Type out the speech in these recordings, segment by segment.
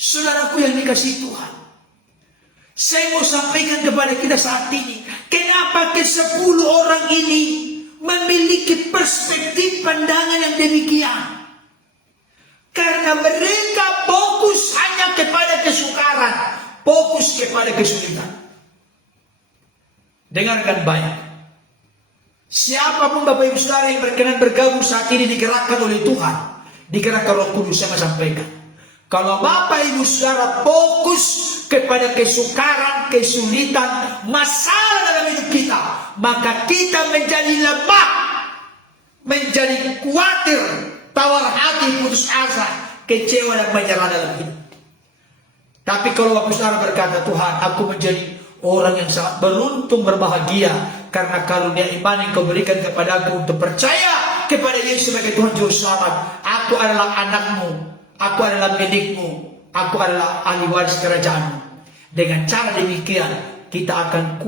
Saudaraku yang dikasihi Tuhan, saya mau sampaikan kepada kita saat ini, kenapa ke-10 orang ini memiliki perspektif pandangan yang demikian? Karena mereka fokus hanya kepada kesukaran, fokus kepada kesulitan. Dengarkan baik. Siapapun Bapak Ibu Saudara yang berkenan bergabung saat ini digerakkan oleh Tuhan, digerakkan Roh Kudus, saya sampaikan. Kalau Bapak Ibu Saudara fokus kepada kesukaran, kesulitan, masalah dalam hidup kita, maka kita menjadi lemah, menjadi khawatir, tawar hati, putus asa, kecewa dan menyerah dalam hidup. Tapi kalau Bapak Saudara berkata, Tuhan, aku menjadi orang yang sangat beruntung, berbahagia, karena karunia iman yang kau berikan kepadaku untuk percaya kepada Yesus sebagai Tuhan Juru Selamat. Aku adalah anakmu, aku adalah milikmu, aku adalah ahli waris kerajaanmu. Dengan cara demikian, kita akan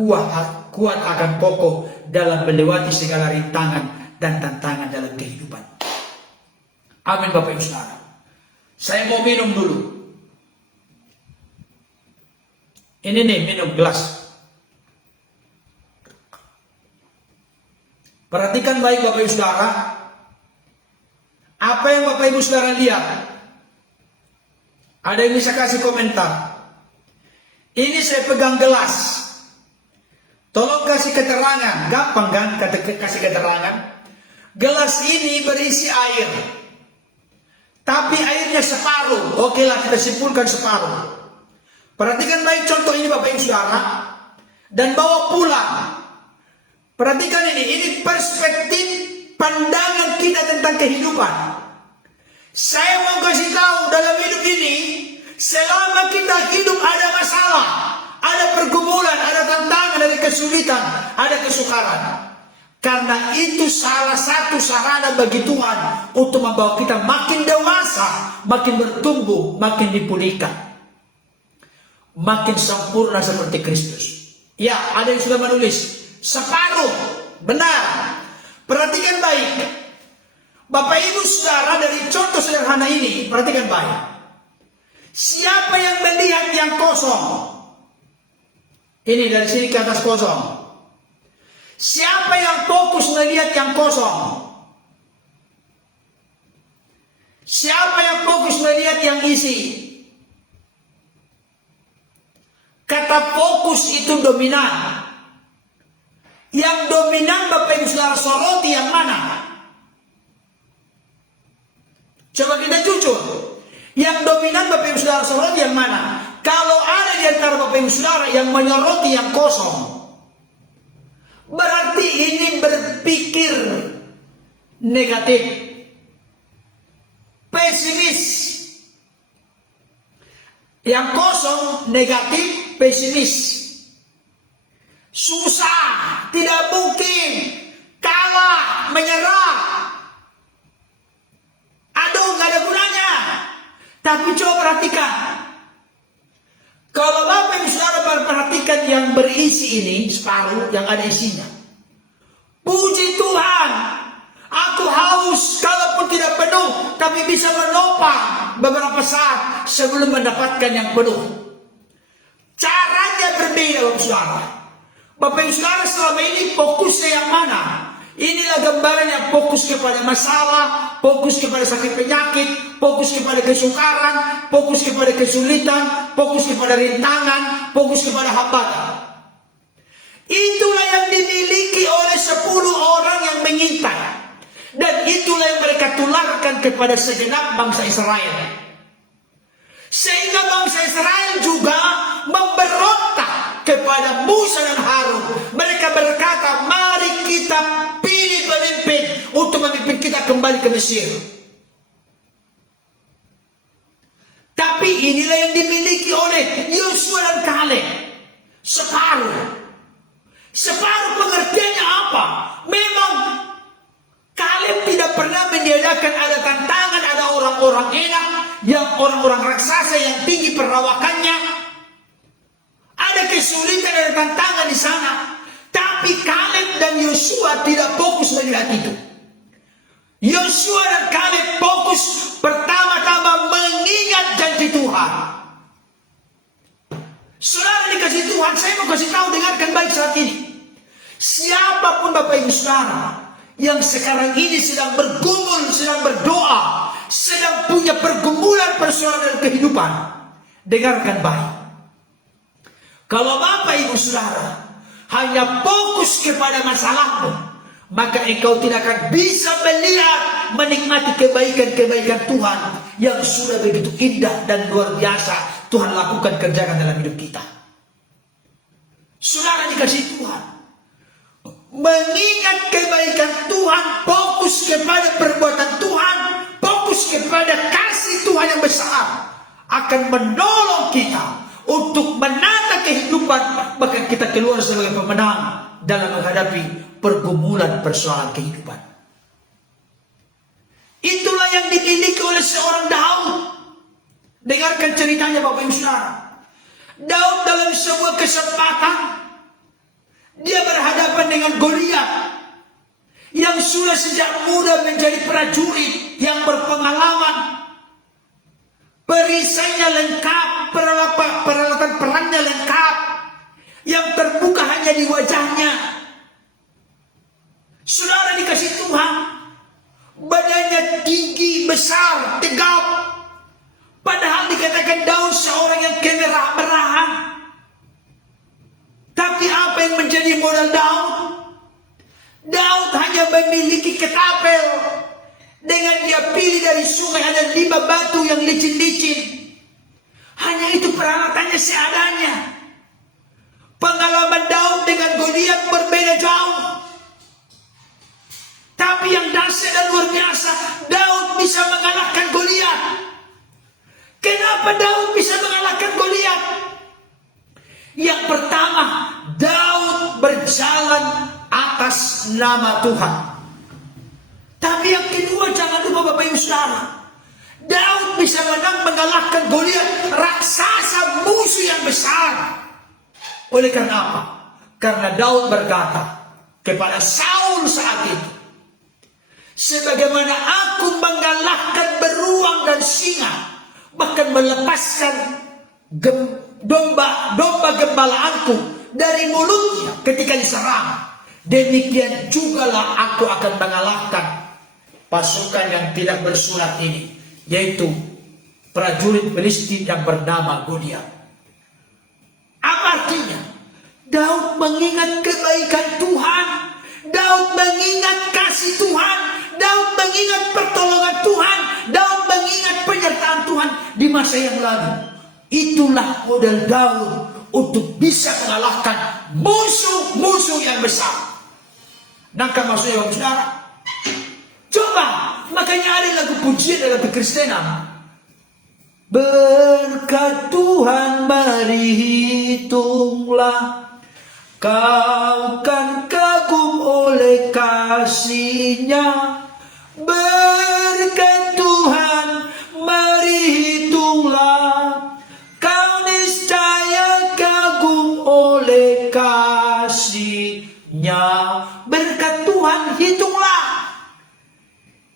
kuat akan kokoh dalam melewati segala rintangan dan tantangan dalam kehidupan. Amin Bapak Ibu Saudara. Saya mau minum dulu. Ini nih, minum gelas. Perhatikan baik Bapak Ibu Saudara. Apa yang Bapak Ibu Saudara lihat? Ada yang bisa kasih komentar. Ini saya pegang gelas. Tolong kasih keterangan. Gampang kan kasih keterangan? Gelas ini berisi air, tapi airnya separuh. Oke lah, kita simpulkan separuh. Perhatikan baik contoh ini Bapak Ibu Saudara, dan bawa pulang. Perhatikan ini perspektif pandangan kita tentang kehidupan. Saya mau kasih tahu dalam hidup ini, selama kita hidup ada masalah, ada pergumulan, ada tantangan, ada kesulitan, ada kesukaran. Karena itu salah satu sarana bagi Tuhan untuk membawa kita makin dewasa, makin bertumbuh, makin dipulihkan, makin sempurna seperti Kristus. Ya, ada yang sudah menulis separuh, benar. Perhatikan baik Bapak Ibu Saudara, dari contoh sederhana ini, perhatikan baik. Siapa yang melihat yang kosong? Ini dari sini ke atas kosong. Siapa yang fokus melihat yang kosong? Siapa yang fokus melihat yang isi? Kata fokus itu dominan. Yang dominan Bapak Ibu Saudara soroti yang mana? Coba kita jujur. Yang dominan Bapak Ibu Saudara soroti yang mana? Kalau ada di antara Bapak Ibu Saudara yang menyoroti yang kosong, berarti ini berpikir negatif, pesimis. Yang kosong negatif, pesimis. Susah, tidak mungkin, kalah, menyerah. Aduh, gak ada gunanya. Tapi coba perhatikan. Kalau Bapak Ibu Saudara perhatikan yang berisi ini, separuh yang ada isinya. Puji Tuhan, aku haus, kalaupun tidak penuh, tapi bisa menopang beberapa saat sebelum mendapatkan yang penuh. Caranya berbeda Bapak Saudara. Bapak Ibu Saudara selama ini fokusnya yang mana? Inilah gambaran yang fokus kepada masalah, fokus kepada sakit penyakit, fokus kepada kesukaran, fokus kepada kesulitan, fokus kepada rintangan, fokus kepada hambatan. Itulah yang dimiliki oleh 10 orang yang mengintai. Dan itulah yang mereka tularkan kepada segenap bangsa Israel. Sehingga bangsa Israel juga memberontak kepada Musa dan Harun. Mereka berkata, mari kita pilih pemimpin untuk memimpin kita kembali ke Mesir. Tapi inilah yang dimiliki oleh Yosua dan Kaleb. Separuh. Separuh pengertiannya apa? Memang Kaleb tidak pernah menyediakan ada tantangan, ada orang-orang enak, yang orang-orang raksasa yang tinggi perawakannya. Ada kesulitan, ada tantangan di sana. Tapi Kaleb dan Yosua tidak fokus melihat itu. Yosua dan Kaleb fokus pertama-tama mengingat janji Tuhan. Saudara dikasih Tuhan, saya mau kasih tahu, dengarkan baik saat ini. Siapapun Bapak Ibu Saudara yang sekarang ini sedang bergumul, sedang berdoa, sedang punya pergumulan persoalan dalam kehidupan, dengarkan baik. Kalau Bapak Ibu Saudara hanya fokus kepada masalahmu, maka engkau tidak akan bisa melihat, menikmati kebaikan-kebaikan Tuhan yang sudah begitu indah dan luar biasa Tuhan lakukan, kerjakan dalam hidup kita. Saudara dikasih Tuhan, mengingat kebaikan Tuhan, fokus kepada perbuatan Tuhan, fokus kepada kasih Tuhan yang besar, akan menolong kita untuk menata kehidupan, bahkan kita keluar sebagai pemenang dalam menghadapi pergumulan persoalan kehidupan. Itulah yang dimiliki oleh seorang Daud. Dengarkan ceritanya Bapak Ibu Saudara. Daud dalam sebuah kesempatan, dia berhadapan dengan Goliat yang sudah sejak muda menjadi prajurit yang berpengalaman. Perisainya lengkap, peralatan perangnya lengkap, yang terbuka hanya di wajahnya. Saudara dikasih Tuhan, badannya tinggi, besar, tegap. Padahal dikatakan Daud seorang yang kemerah-merahan. Tapi apa yang menjadi modal Daud? Daud hanya memiliki ketapel. Dengan dia pilih dari sungai ada 5 batu yang licin-licin. Hanya itu peralatannya seadanya. Pengalaman Daud dengan Goliat berbeda jauh. Tapi yang dahsyat dan luar biasa, Daud bisa mengalahkan Goliat. Kenapa Daud bisa mengalahkan Goliat? Yang pertama, Daud berjalan atas nama Tuhan. Tapi yang kedua, jangan lupa Bapak Ibu Saudara, Daud bisa mengalahkan Goliat, raksasa musuh yang besar. Oleh karena apa? Karena Daud berkata kepada Saul saat itu, sebagaimana aku mengalahkan beruang dan singa, bahkan melepaskan domba gembalaanku dari mulutnya ketika diserang, demikian jugalah aku akan mengalahkan pasukan yang tidak bersurat ini, yaitu prajurit Filistin yang bernama Goliat. Apa artinya? Daud mengingat kebaikan Tuhan, Daud mengingat kasih Tuhan, Daud mengingat pertolongan Tuhan, Daud mengingat penyertaan Tuhan di masa yang lalu. Itulah modal Daud untuk bisa mengalahkan musuh-musuh yang besar. Nangka maksudnya Bapak Saudara? Coba, makanya ada lagu pujian dalam kekristenan. Berkat Tuhan mari hitunglah, kau kan kagum oleh kasih-Nya. Berkat Tuhan mari hitunglah, kau niscaya kagum oleh kasih-Nya. Berkat Tuhan hitunglah.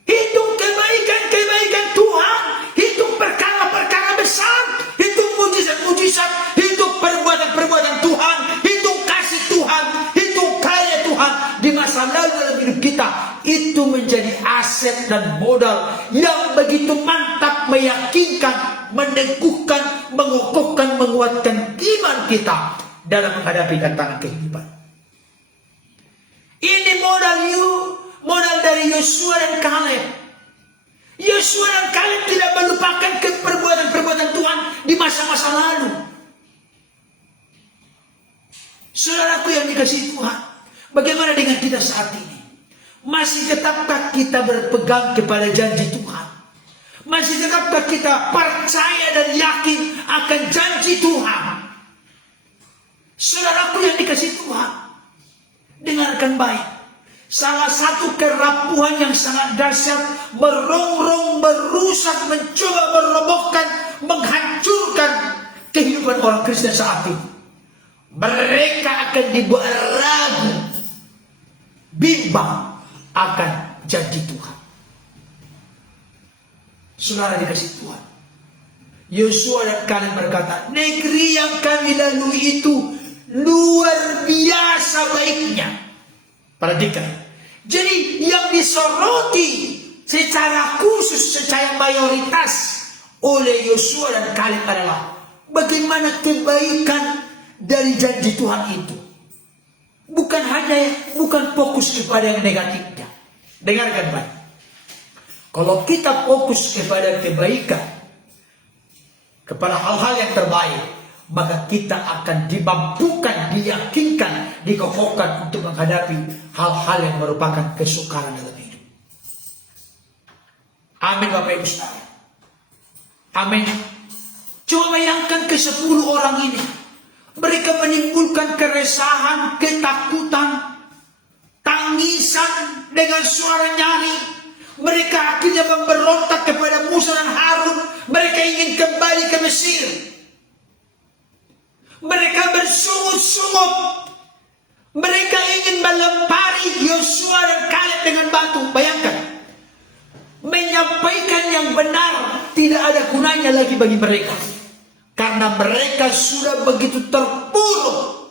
Hitung kebaikan-kebaikan Tuhan, hitung perkara-perkara besar, hitung mujizat-mujizat, hitung perbuatan-perbuatan Tuhan, hitung kasih Tuhan, hitung karya Tuhan di masa lalu dalam hidup kita. Itu menjadi aset dan modal yang begitu mantap, meyakinkan, meneguhkan, mengokohkan, menguatkan iman kita dalam menghadapi tantangan kehidupan. Ini modal dari Yosua dan Kaleb. Yosua dan Kaleb tidak melupakan perbuatan-perbuatan Tuhan di masa-masa lalu. Saudaraku yang dikasihi Tuhan, bagaimana dengan kita saat ini? Masih tetapkah kita berpegang kepada janji Tuhan? Masih tetapkah kita percaya dan yakin akan janji Tuhan? Saudaraku yang dikasihi Tuhan, dengarkan baik. Salah satu kerapuhan yang sangat dahsyat, merongrong, merusak, mencoba merobohkan, menghancurkan kehidupan orang Kristen saat ini. Mereka akan dibuat ragu, bimbang akan janji Tuhan. Saudara dikasih Tuhan, Yosua dan Kaleb berkata, negeri yang kami lalui itu luar biasa baiknya. Perhatikan. Jadi yang disoroti secara khusus, secara mayoritas oleh Yosua dan Kaleb adalah bagaimana kebaikan dari janji Tuhan itu. Bukan fokus kepada yang negatifnya. Dengarkan baik. Kalau kita fokus kepada kebaikan, kepada hal-hal yang terbaik, maka kita akan dimampukan, diyakinkan, dikokohkan untuk menghadapi hal-hal yang merupakan kesukaran dalam hidup. Amin Bapak Ibu Saudara. Amin. Coba bayangkan ke 10 orang ini. Mereka menimbulkan keresahan, ketakutan, tangisan dengan suara nyaring. Mereka akhirnya memberontak kepada Musa dan Harun. Mereka ingin kembali ke Mesir. Mereka bersungut-sungut. Mereka ingin melempari Yosua dan Kaleb dengan batu. Bayangkan. Menyampaikan yang benar tidak ada gunanya lagi bagi mereka. Karena mereka sudah begitu terpuruk.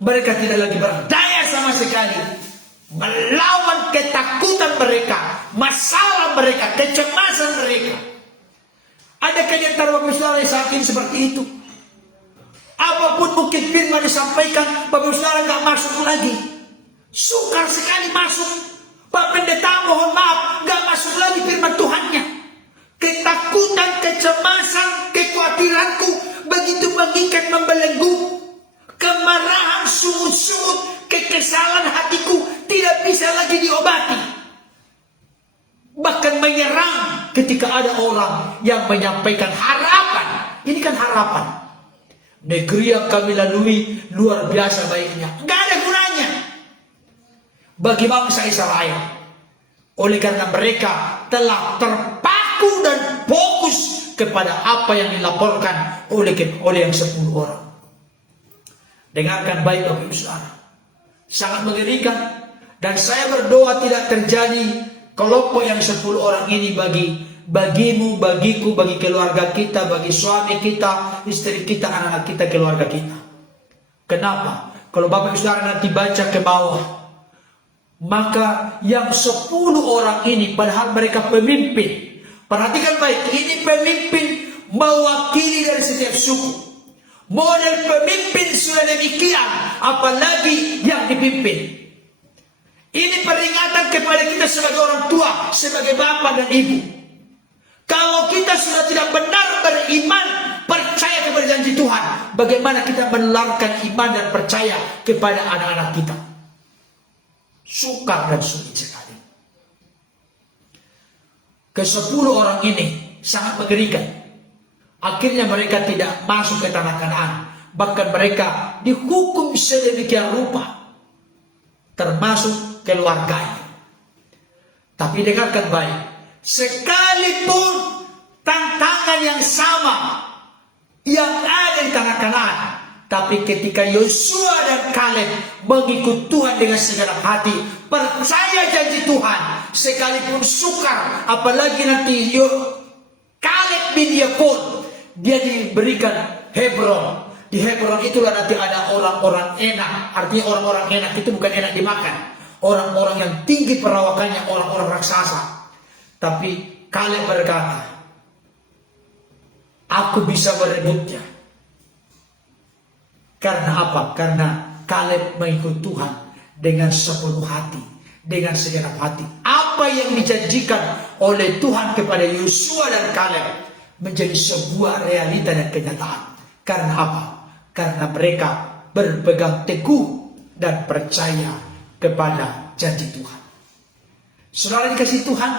Mereka tidak lagi berdaya sama sekali. Melawan ketakutan mereka, masalah mereka, kecemasan mereka. Adakah di antara Bapak Saudara yang saat ini seperti itu? Apapun mungkin firman disampaikan, Bapak Saudara nggak masuk lagi. Sukar sekali masuk. Pak Pendeta mohon maaf, nggak masuk lagi firman Tuhannya. Ketakutan, kecemasan, kekhawatiranku begitu mengikat, membelenggu. Kemarahan, sungut-sungut, kekesalan hatiku tidak bisa lagi diobati. Bahkan menyerang ketika ada orang yang menyampaikan harapan. Ini kan harapan. Negeri yang kami lalui luar biasa baiknya. Gak ada gunanya bagi bangsa Israel. Oleh karena mereka telah terpaku dan fokus kepada apa yang dilaporkan oleh yang 10 orang. Dengarkan baik Bapak Ibu Saudara. Sangat mengerikan. Dan saya berdoa tidak terjadi kelompok yang 10 orang ini bagimu, bagiku, bagi keluarga kita, bagi suami kita, istri kita, anak-anak kita, keluarga kita. Kenapa? Kalau Bapak Ibu Saudara nanti baca ke bawah, maka yang 10 orang ini padahal mereka pemimpin. Perhatikan baik, ini pemimpin mewakili dari setiap suku. Model pemimpin sudah demikian, apalagi yang dipimpin. Ini peringatan kepada kita sebagai orang tua, sebagai bapak dan ibu. Kalau kita sudah tidak benar beriman, percaya kepada janji Tuhan, bagaimana kita menularkan iman dan percaya kepada anak-anak kita? Sukar dan sulit sekali. Ke-10 orang ini sangat mengerikan. Akhirnya mereka tidak masuk ke tanah Kanaan. Bahkan mereka dihukum sedemikian rupa. Termasuk keluarganya. Tapi dengarkan baik. Sekalipun tantangan yang sama yang ada di tanah Kanaan. Tapi ketika Yosua dan Kaleb mengikut Tuhan dengan segenap hati, percaya janji Tuhan, sekalipun sukar, apalagi nanti Kaleb bin Yefune, dia diberikan Hebron. Di Hebron itulah nanti ada orang-orang enak. Artinya orang-orang enak itu bukan enak dimakan. Orang-orang yang tinggi perawakannya, orang-orang raksasa. Tapi Kaleb berkata, aku bisa merebutnya. Karena apa? Karena Kaleb mengikut Tuhan dengan sepenuh hati, dengan segenap hati. Apa yang dijanjikan oleh Tuhan kepada Yosua dan Kaleb menjadi sebuah realita dan kenyataan. Karena apa? Karena mereka berpegang teguh dan percaya kepada janji Tuhan. Saudara dikasih Tuhan,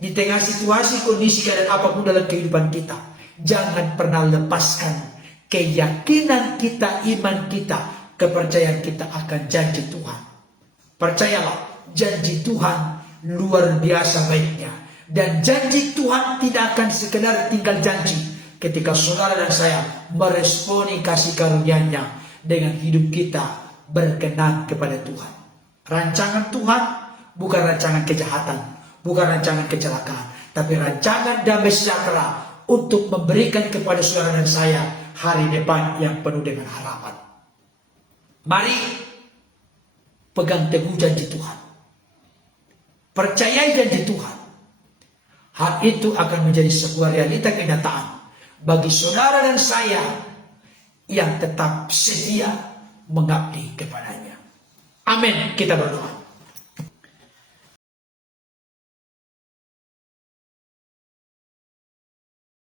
di tengah situasi, kondisi, keadaan apapun dalam kehidupan kita, jangan pernah lepaskan keyakinan kita, iman kita, kepercayaan kita akan janji Tuhan. Percayalah, janji Tuhan luar biasa baiknya. Dan janji Tuhan tidak akan sekedar tinggal janji ketika saudara dan saya meresponi kasih karunia-Nya dengan hidup kita berkenan kepada Tuhan. Rancangan Tuhan bukan rancangan kejahatan, bukan rancangan kecelakaan, tapi rancangan damai sejahtera untuk memberikan kepada saudara dan saya hari depan yang penuh dengan harapan. Mari pegang teguh janji Tuhan. Percayai janji Tuhan. Hal itu akan menjadi sebuah realita kenyataan bagi saudara dan saya yang tetap setia mengabdi kepadanya. Amin. Kita berdoa.